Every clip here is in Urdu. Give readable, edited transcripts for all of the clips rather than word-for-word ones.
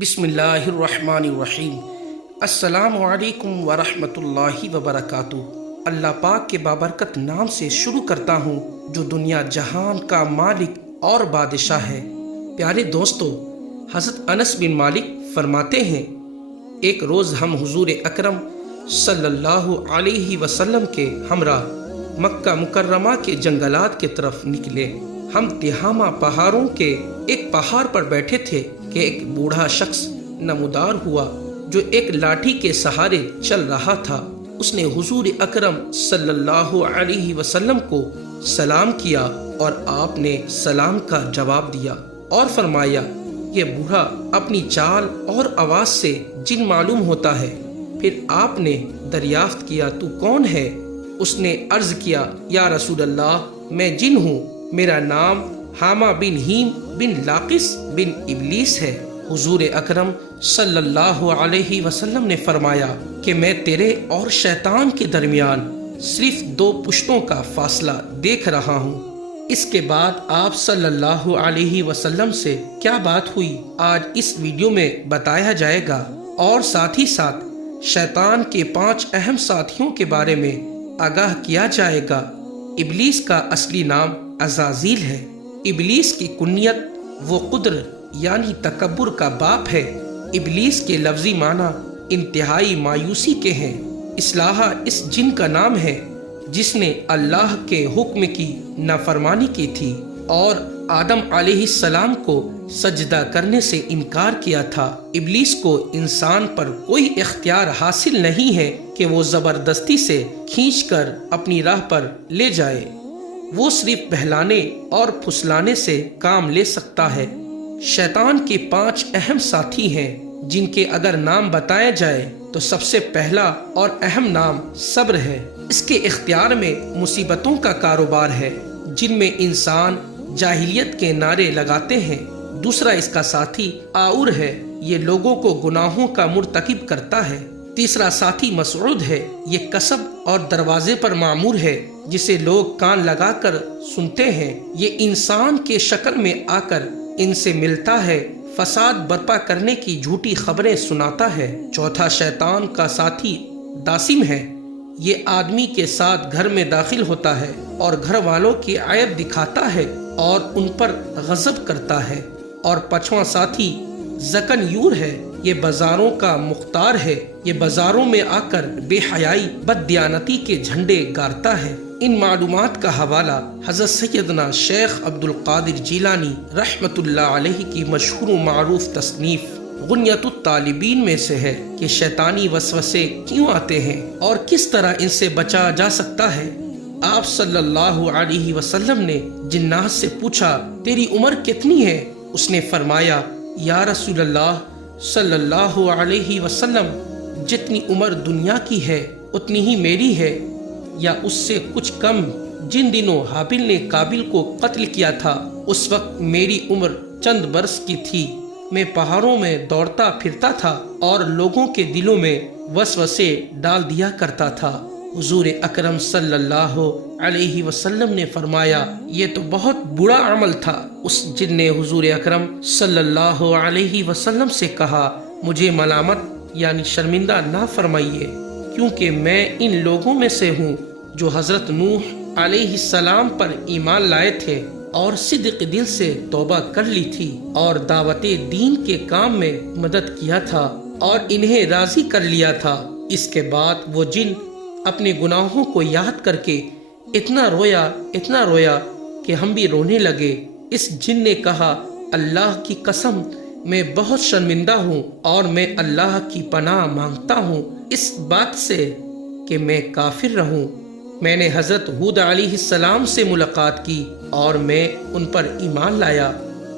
بسم اللہ الرحمن الرحیم۔ السلام علیکم ورحمۃ اللہ وبرکاتہ۔ اللہ پاک کے بابرکت نام سے شروع کرتا ہوں جو دنیا جہان کا مالک اور بادشاہ ہے۔ پیارے دوستو، حضرت انس بن مالک فرماتے ہیں، ایک روز ہم حضور اکرم صلی اللہ علیہ وسلم کے ہمراہ مکہ مکرمہ کے جنگلات کی طرف نکلے۔ ہم تہامہ پہاڑوں کے ایک پہاڑ پر بیٹھے تھے کہ ایک بوڑھا شخص نمودار ہوا جو ایک لاٹھی کے سہارے چل رہا تھا۔ اس نے حضور اکرم صلی اللہ علیہ وسلم کو سلام کیا اور آپ نے سلام کا جواب دیا اور فرمایا، یہ بوڑھا اپنی چال اور آواز سے جن معلوم ہوتا ہے۔ پھر آپ نے دریافت کیا، تو کون ہے؟ اس نے عرض کیا، یا رسول اللہ، میں جن ہوں، میرا نام حامہ بن ہیم بن لاقس بن ابلیس ہے۔ حضور اکرم صلی اللہ علیہ وسلم نے فرمایا کہ میں تیرے اور شیطان کے درمیان صرف 2 پشتوں کا فاصلہ دیکھ رہا ہوں۔ اس کے بعد آپ صلی اللہ علیہ وسلم سے کیا بات ہوئی آج اس ویڈیو میں بتایا جائے گا، اور ساتھ ہی ساتھ شیطان کے 5 اہم ساتھیوں کے بارے میں آگاہ کیا جائے گا۔ ابلیس کا اصلی نام عزازیل ہے۔ ابلیس کی کنیت وہ قدر یعنی تکبر کا باپ ہے۔ ابلیس کے لفظی معنی انتہائی مایوسی کے ہیں۔ اصلاحہ اس جن کا نام ہے جس نے اللہ کے حکم کی نافرمانی کی تھی اور آدم علیہ السلام کو سجدہ کرنے سے انکار کیا تھا۔ ابلیس کو انسان پر کوئی اختیار حاصل نہیں ہے کہ وہ زبردستی سے کھینچ کر اپنی راہ پر لے جائے۔ وہ صرف بہلانے اور پھسلانے سے کام لے سکتا ہے۔ شیطان کے 5 اہم ساتھی ہیں جن کے اگر نام بتایا جائے تو سب سے پہلا اور اہم نام صبر ہے۔ اس کے اختیار میں مصیبتوں کا کاروبار ہے جن میں انسان جاہلیت کے نعرے لگاتے ہیں۔ دوسرا اس کا ساتھی آؤر ہے، یہ لوگوں کو گناہوں کا مرتکب کرتا ہے۔ تیسرا ساتھی مسعود ہے، یہ کسب اور دروازے پر معمور ہے جسے لوگ کان لگا کر سنتے ہیں۔ یہ انسان کے شکل میں آ کر ان سے ملتا ہے، فساد برپا کرنے کی جھوٹی خبریں سناتا ہے۔ چوتھا شیطان کا ساتھی داسم ہے، یہ آدمی کے ساتھ گھر میں داخل ہوتا ہے اور گھر والوں کی عیب دکھاتا ہے اور ان پر غضب کرتا ہے۔ اور پانچواں ساتھی زکن یور ہے، یہ بازاروں کا مختار ہے، یہ بازاروں میں آ کر بے حیائی بددیانتی کے جھنڈے گارتا ہے۔ ان معلومات کا حوالہ حضرت سیدنا شیخ عبد القادر جیلانی رحمۃ اللہ علیہ کی مشہور و معروف تصنیف غنیۃ الطالبین میں سے ہے کہ شیطانی وسوسے کیوں آتے ہیں اور کس طرح ان سے بچا جا سکتا ہے۔ آپ صلی اللہ علیہ وسلم نے جنات سے پوچھا، تیری عمر کتنی ہے؟ اس نے فرمایا، یا رسول اللہ صلی اللہ علیہ وسلم، جتنی عمر دنیا کی ہے اتنی ہی میری ہے، یا اس سے کچھ کم۔ جن دنوں حابیل نے قابیل کو قتل کیا تھا اس وقت میری عمر چند برس کی تھی۔ میں پہاڑوں میں دوڑتا پھرتا تھا اور لوگوں کے دلوں میں وسوسے ڈال دیا کرتا تھا۔ حضور اکرم صلی اللہ علیہ وسلم نے فرمایا، یہ تو بہت برا عمل تھا۔ اس جن نے حضور اکرم صلی اللہ علیہ وسلم سے کہا، مجھے ملامت یعنی شرمندہ نہ فرمائیے، کیونکہ میں ان لوگوں میں سے ہوں جو حضرت نوح علیہ السلام پر ایمان لائے تھے اور صدق دل سے توبہ کر لی تھی اور دعوت دین کے کام میں مدد کیا تھا اور انہیں راضی کر لیا تھا۔ اس کے بعد وہ جن اپنے گناہوں کو یاد کر کے اتنا رویا کہ ہم بھی رونے لگے۔ اس جن نے کہا، اللہ کی قسم، میں بہت شرمندہ ہوں اور میں اللہ کی پناہ مانگتا ہوں اس بات سے کہ میں کافر رہوں۔ میں نے حضرت ہود علیہ السلام سے ملاقات کی اور میں ان پر ایمان لایا۔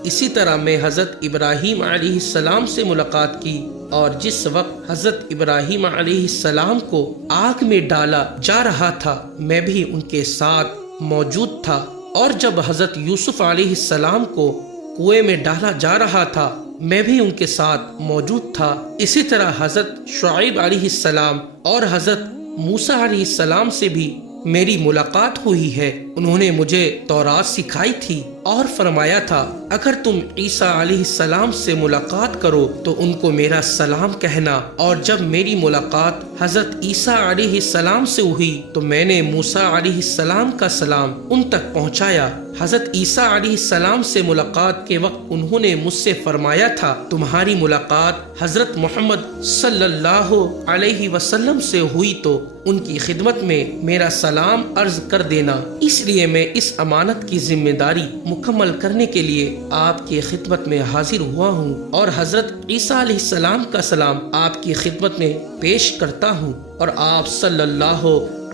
اسی طرح میں حضرت ابراہیم علیہ السلام سے ملاقات کی، اور جس وقت حضرت ابراہیم علیہ السلام کو آگ میں ڈالا جا رہا تھا میں بھی ان کے ساتھ موجود تھا، اور جب حضرت یوسف علیہ السلام کو کنویں میں ڈالا جا رہا تھا میں بھی ان کے ساتھ موجود تھا۔ اسی طرح حضرت شعیب علیہ السلام اور حضرت موسیٰ علیہ السلام سے بھی میری ملاقات ہوئی ہے۔ انہوں نے مجھے تورات سکھائی تھی اور فرمایا تھا اگر تم عیسیٰ علیہ السلام سے ملاقات کرو تو ان کو میرا سلام کہنا، اور جب میری ملاقات حضرت عیسیٰ علیہ السلام سے ہوئی تو میں نے موسیٰ علیہ السلام کا سلام ان تک پہنچایا۔ حضرت عیسیٰ علیہ السلام سے ملاقات کے وقت انہوں نے مجھ سے فرمایا تھا تمہاری ملاقات حضرت محمد صلی اللہ علیہ وسلم سے ہوئی تو ان کی خدمت میں میرا سلام عرض کر دینا۔ اس لیے میں اس امانت کی ذمہ داری مکمل کرنے کے لیے آپ کی خدمت میں حاضر ہوا ہوں، اور حضرت عیسیٰ علیہ السلام کا سلام آپ کی خدمت میں پیش کرتا ہوں، اور آپ صلی اللہ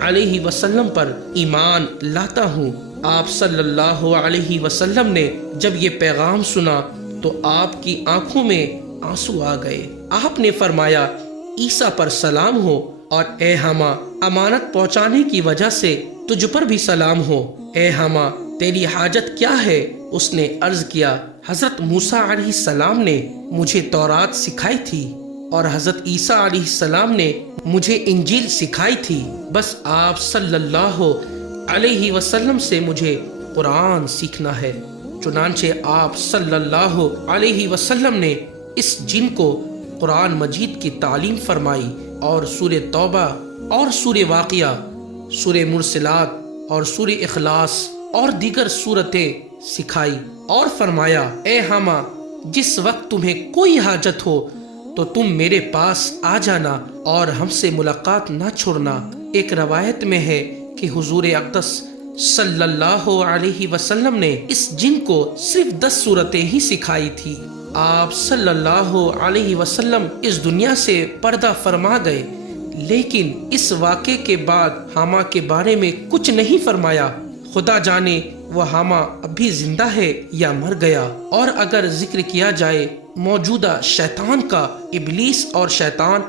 علیہ وسلم پر ایمان لاتا ہوں۔ آپ صلی اللہ علیہ وسلم نے جب یہ پیغام سنا تو آپ کی آنکھوں میں آنسو آ گئے۔ آپ نے فرمایا عیسیٰ پر سلام ہو، اور اے حما امانت پہنچانے کی وجہ سے تجھ پر بھی سلام ہو۔ اے حما تیری حاجت کیا ہے؟ اس نے عرض کیا حضرت موسیٰ علیہ السلام نے مجھے تورات سکھائی تھی، اور حضرت عیسیٰ علیہ السلام نے مجھے انجیل سکھائی تھی، بس آپ صلی اللہ علیہ وسلم سے مجھے قرآن سیکھنا ہے۔ چنانچہ آپ صلی اللہ علیہ وسلم نے اس جن کو قرآن مجید کی تعلیم فرمائی، اور سورہ توبہ اور سورہ واقعہ، سورہ مرسلات اور سورہ اخلاص اور دیگر سورتیں سکھائی، اور فرمایا اے حما جس وقت تمہیں کوئی حاجت ہو تو تم میرے پاس آ جانا اور ہم سے ملاقات نہ چھوڑنا۔ ایک روایت میں ہے کہ حضور اقدس صلی اللہ علیہ وسلم نے اس جن کو صرف 10 سورتیں ہی سکھائی تھی۔ آپ صلی اللہ علیہ وسلم اس دنیا سے پردہ فرما گئے، لیکن اس واقعے کے بعد حما کے بارے میں کچھ نہیں فرمایا۔ خدا جانے وہ حما اب بھی زندہ ہے یا مر گیا۔ اور اگر ذکر کیا جائے موجودہ شیطان کا، ابلیس اور شیطان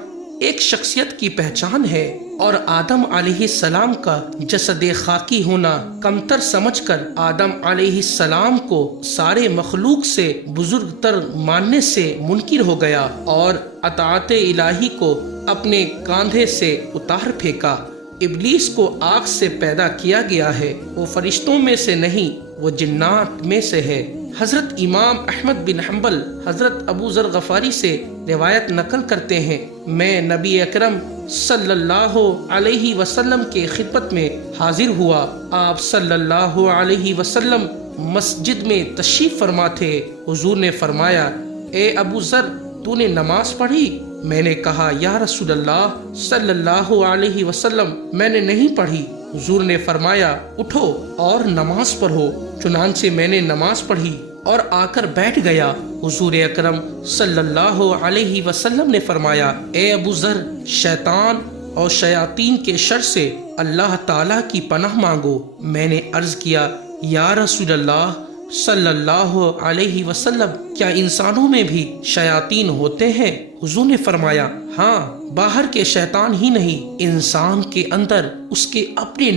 ایک شخصیت کی پہچان ہے، اور آدم علیہ السلام کا جسد خاکی ہونا کمتر سمجھ کر آدم علیہ السلام کو سارے مخلوق سے بزرگ تر ماننے سے منکر ہو گیا، اور اطاعت الہی کو اپنے کاندھے سے اتار پھینکا۔ ابلیس کو آگ سے پیدا کیا گیا ہے، وہ فرشتوں میں سے نہیں، وہ جنات میں سے ہے۔ حضرت امام احمد بن حنبل حضرت ابو ذر غفاری سے روایت نقل کرتے ہیں، میں نبی اکرم صلی اللہ علیہ وسلم کے خدمت میں حاضر ہوا۔ آپ صلی اللہ علیہ وسلم مسجد میں تشریف فرما تھے۔ حضور نے فرمایا اے ابو ذر تو نے نماز پڑھی؟ میں نے کہا یا رسول اللہ صلی اللہ علیہ وسلم میں نے نہیں pڑھی۔ حضور نے فرمایا اٹھو اور نماز پڑھو۔ چنانچہ میں نے نماز پڑھی اور آ کر بیٹھ گیا۔ حضور اکرم صلی اللہ علیہ وسلم نے فرمایا اے ابو ذر شیطان اور شیاطین کے شر سے اللہ تعالیٰ کی پناہ مانگو۔ میں نے عرض کیا یا رسول اللہ صلی اللہ علیہ وسلم کیا انسانوں میں بھی شیاطین ہوتے ہیں؟ حضور نے فرمایا ہاں، باہر کے شیطان ہی نہیں، انسان کے اندر اس کے اپنے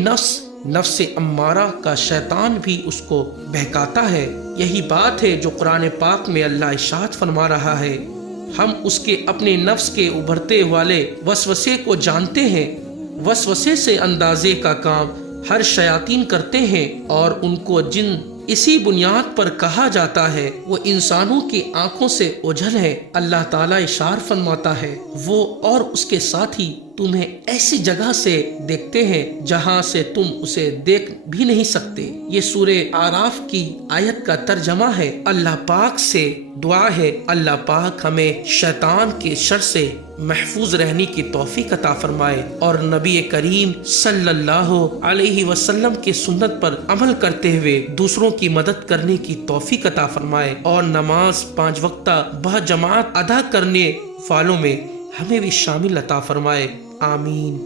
نفس امارہ کا شیطان بھی اس کو بہکاتا ہے۔ یہی بات ہے جو قرآن پاک میں اللہ ارشاد فرما رہا ہے، ہم اس کے اپنے نفس کے ابھرتے والے وسوسے کو جانتے ہیں۔ وسوسے سے اندازے کا کام ہر شیاطین کرتے ہیں، اور ان کو جن اسی بنیاد پر کہا جاتا ہے وہ انسانوں کی آنکھوں سے اوجھل ہے۔ اللہ تعالیٰ اشارہ فرماتا ہے وہ اور اس کے ساتھی تمہیں ایسی جگہ سے دیکھتے ہیں جہاں سے تم اسے دیکھ بھی نہیں سکتے۔ یہ سورہ اعراف کی آیت کا ترجمہ ہے۔ اللہ پاک سے دعا ہے اللہ پاک ہمیں شیطان کے شر سے محفوظ رہنے کی توفیق عطا فرمائے، اور نبی کریم صلی اللہ علیہ وسلم کی سنت پر عمل کرتے ہوئے دوسروں کی مدد کرنے کی توفیق عطا فرمائے، اور نماز 5 وقتہ بجماعت ادا کرنے والوں میں ہمیں بھی شامل عطا فرمائے۔ آمین۔